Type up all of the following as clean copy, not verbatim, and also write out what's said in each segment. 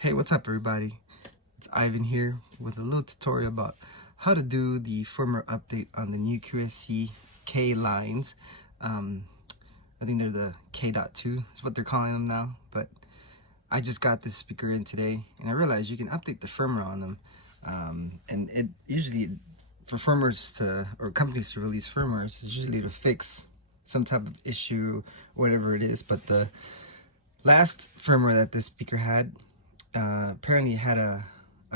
Hey, what's up everybody? It's Ivan here with a little tutorial about how to do the firmware update on the new QSC K lines. I think they're the K.2 is what they're calling them now, but I just got this speaker in today and I realized you can update the firmware on them. And it usually, for firmwares to, or companies to release firmwares, it's usually to fix some type of issue, whatever it is. But the last firmware that this speaker had, apparently had a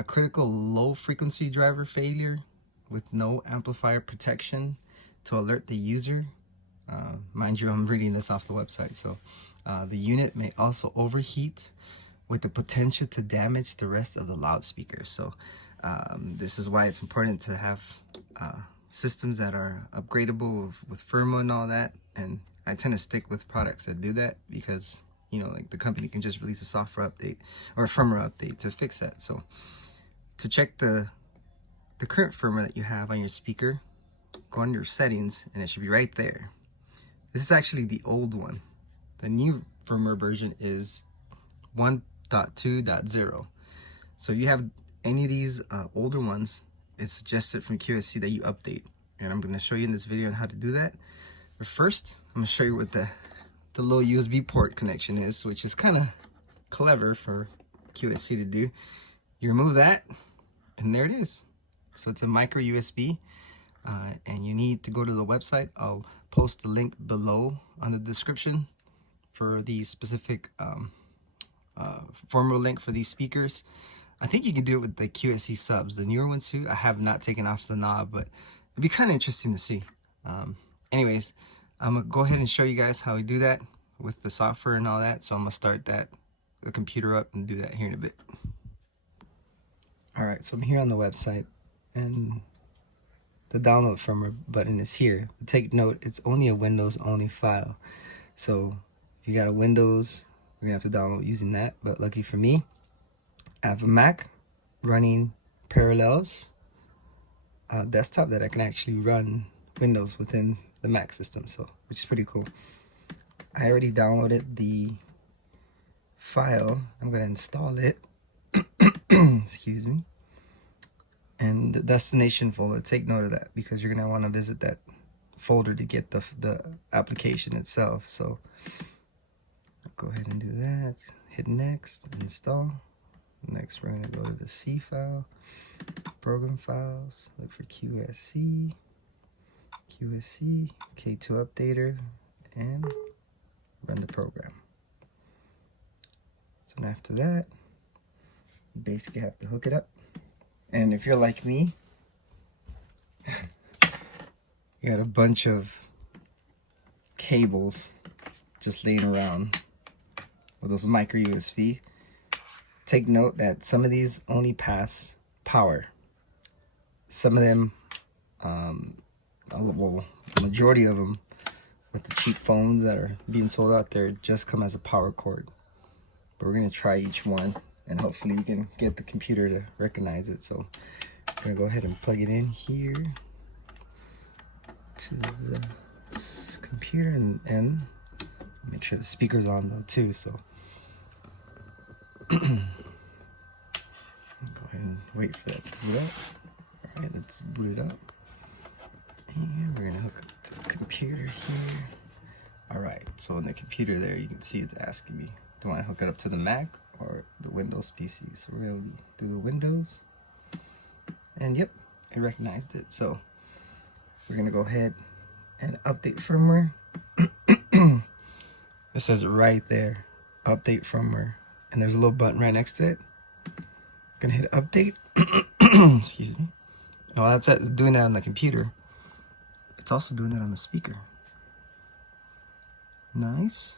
critical low frequency driver failure with no amplifier protection to alert the user. Mind you, I'm reading this off the website. So the unit may also overheat with the potential to damage the rest of the loudspeaker. So this is why it's important to have systems that are upgradable with firmware and all that. And I tend to stick with products that do that because, you know, like the company can just release a software update or a firmware update to fix that. So to check the current firmware that you have on your speaker, go under your settings and it should be right there. This is actually the old one. The new firmware version is 1.2.0. So if you have any of these older ones, it's suggested from QSC that you update. And I'm going to show you in this video on how to do that. But first, I'm going to show you what the little USB port connection is, which is kind of clever for QSC to do. You remove that, and there it is. So it's a micro USB, and you need to go to the website. I'll post the link below on the description for the specific firmware link for these speakers. I think you can do it with the QSC subs, the newer ones too. I have not taken off the knob, but it'd be kind of interesting to see. Anyways, I'm gonna go ahead and show you guys how we do that with the software and all that. So I'm gonna start the computer up and do that here in a bit. All right, so I'm here on the website and the download firmware button is here. But take note, it's only a Windows only file. So if you got a Windows, we're gonna have to download using that. But lucky for me, I have a Mac running Parallels desktop that I can actually run Windows within the Mac system, so which is pretty cool. I already downloaded the file. I'm gonna install it. Excuse me. And the destination folder, take note of that because you're gonna want to visit that folder to get the application itself. So I'll go ahead and do that. Hit next, install. Next, we're gonna go to the C file, program files, look for QSC, K2 updater, and run the program. So now after that, you basically have to hook it up. And if you're like me, you got a bunch of cables just laying around with those micro USB. Take note that some of these only pass power. Some of them, well, the majority of them with the cheap phones that are being sold out there just come as a power cord. But we're gonna try each one and hopefully we can get the computer to recognize it. So I'm gonna go ahead and plug it in here to the computer and make sure the speaker's on though too. So go ahead and wait for that to boot up. All right, let's boot it up. And we're gonna hook up to the computer here. All right, so in the computer there, you can see it's asking me, do I want to hook it up to the Mac or the Windows PC? So we're gonna do the Windows. And yep, it recognized it. So we're gonna go ahead and update firmware. It says right there, update firmware. And there's a little button right next to it. Gonna hit update. Excuse me. Well, that's doing that on the computer. It's also doing that on the speaker. Nice.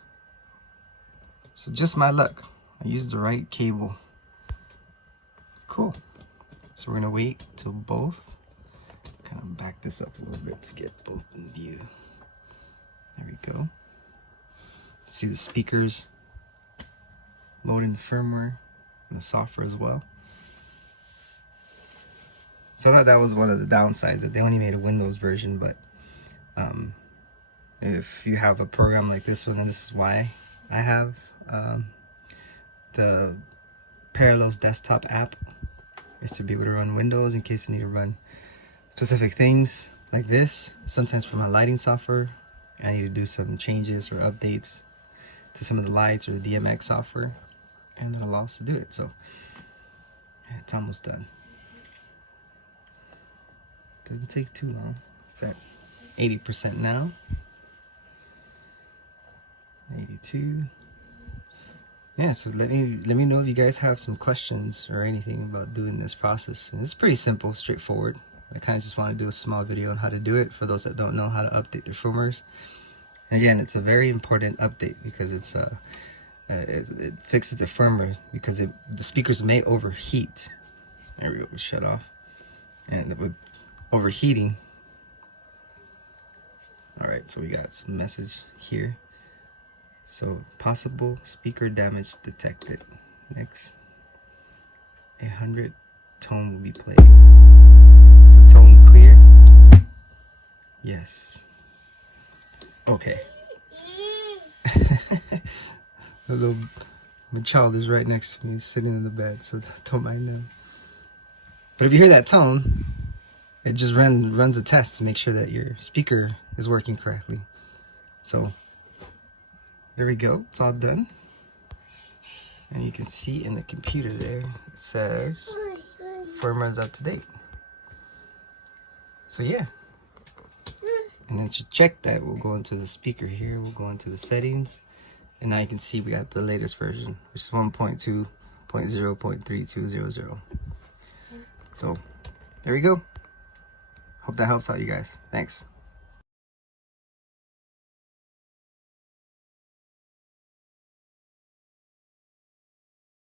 So just my luck, I used the right cable. Cool. So we're gonna wait till both. Kind of back this up a little bit to get both in view. There we go. See the speakers loading the firmware and the software as well. So I thought that was one of the downsides, that they only made a Windows version, but if you have a program like this one, and this is why I have the Parallels desktop app is to be able to run Windows in case you need to run specific things like this. Sometimes for my lighting software, I need to do some changes or updates to some of the lights or the DMX software, and that allows us to do it. So it's almost done. Doesn't take too long. It's at 80% now. 82. Yeah, so let me know if you guys have some questions or anything about doing this process. And it's pretty simple, straightforward. I kind of just want to do a small video on how to do it for those that don't know how to update their firmwares. And again, it's a very important update because it fixes the firmware because the speakers may overheat. There we go, we shut off. And with overheating, all right, so we got some message here. So possible speaker damage detected. Next, 100 tone will be played. Is the tone clear? Yes. Okay. My child is right next to me, sitting in the bed, so don't mind them. But if you hear that tone, it just runs a test to make sure that your speaker is working correctly. So there we go, it's all done. And you can see in the computer there, it says firmware is up to date. So yeah. And then to check that, we'll go into the speaker here, we'll go into the settings, and now you can see we got the latest version, which is 1.2.0.3200. So there we go. Hope that helps out you guys. Thanks.